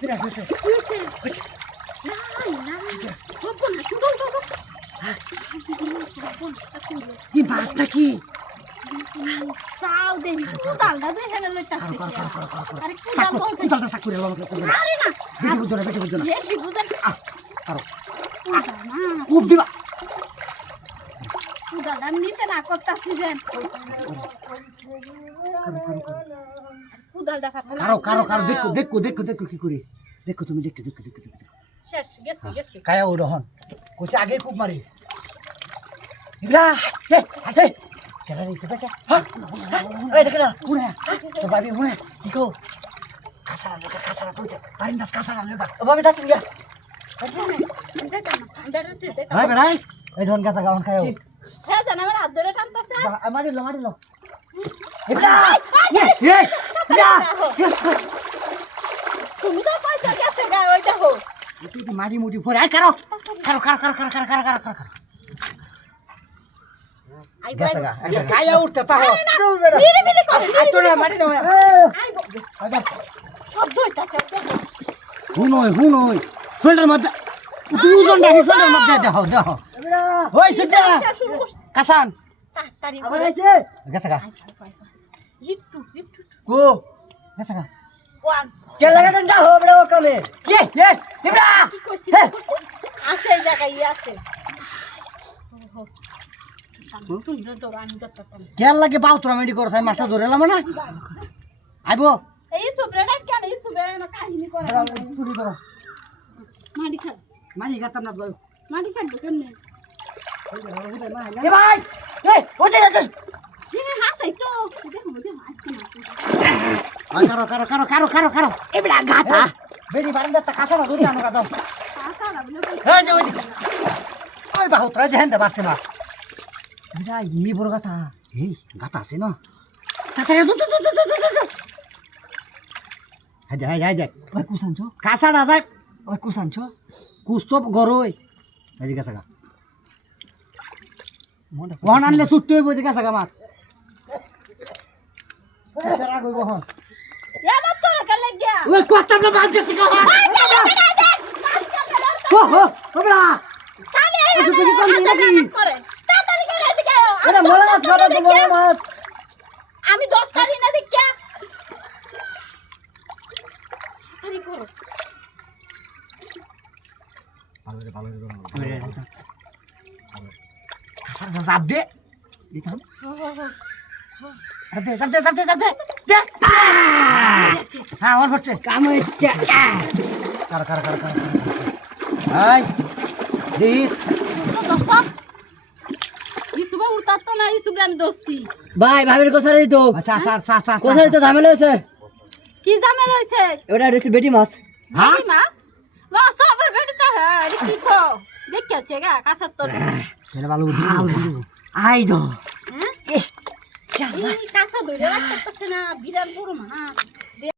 বিরাট হয়েছে কি মাছটা কি চাও দেরি কুদালটা তো এখানে লইতাছে আরে কুদাল বলছে কুদালটা চাকুরে আরে না বেশি বুঝো না বেশি বুঝো না বেশি বুঝেন কারো কুদাল না খুব দিবা কুদালটা নিতে না করতাছি যে কুদাল দেখা কারো দেখো কি করি দেখো তুমি দেখো শেষ গেছে কায়া ওডহন কোচে আগে খুব মারি ইবলা হে কেডা রে সেটা হ্যাঁ এই দেখো না পুরা তো ভাবি হুনে ইকো কাসারা তুই পারিন্দা কাসারা লেগা ভাবি থাক গিয়া ভাই ভাই এই ধন কাসা গাউন খায়ও হ্যাঁ জানা আমার হাত ধরে টানতাছে মারিলো ইবলা এই ইবলা তুমি তো পয়সা গেছে গা ওইটা হো তুই মারি মুটি ফরে আই কারো আই গেছে গা কায়া উঠতে তা হো বিলি করে আই তোরে মারি দাও আই শব্দ হইতাছে হুনই শোল্ডার মধ্যে দুজন রাখি শোল্ডার মধ্যে দেখো ওই সিদ্ধা কাসান তাড়াতাড়ি আবার আইছে গেছে গা একটু কো গেছে গা ওয়ান কে লাগাছেন দা হবে ও কামে ইবরা কি কইছি আছে এই জায়গায় আছে তুমি তো আমি যাচ্ছি কে লাগে বাউতরা মেডি করছ আমি মাস্টার ধরে এলাম না আইবো এই সুব্রেটা কেন এই সুব্রেটা কাহিনী করে চুরি করো মাটি খা মারি গাতাম না মাটি খাবো কেমনে এ ভাই ওতে যাচ্ছিস হাসে তো দেখো কারো এবড়া গাতা বেরি বারান্দা তা কাটা না ধরে আনো গাতা আসা না বলে এই যে ওই বাউতরা যেহেন দে বাসে মাছ বিরা ই বড় গাতা এই গাতা আছে না তাড়াতাড়ি হাই ওই কুসানছ কাসা না যায় ওই কুসানছ কুস তো গরই এই গেছে গা ওহন আনলে ছুটতে হইব যে গেছে গা মাছ রাগ হইব হন এমন করে গেলে গিয়া ওই কত না মাছ গেছে গা হো ওবড়া তাহলে এই কিছু কোন নাকি করে তাড়াতাড়ি করে এদিকে আরে মোলা মাছ ধরো তো মোলা মাছ আমি দরকারি না দেখিয়া আরে করো কাসার জাপ দে দিতাম চাপ দে হ্যাঁ ওর পড়ছে কাম হচ্ছে কার হাই দিস দোস্ত ইসুবা উড়তা তো না ইসুবরে আমি দোস্তি ভাই ভাবির কোসারি তো আচ্ছা কোসারি তো ঝামেলা হয়েছে কি জামে লইছে ওটা রেসি বেটি মাছ হ্যাঁ কি মাছ মা সবার বেড়িতে হ্যাঁ কি কো দেখছে গা কাসার তো মেরে ভালো আই দো হ্যাঁ এই কাসা ধরে রাখতে পারছে না বিরাট বড় মাছ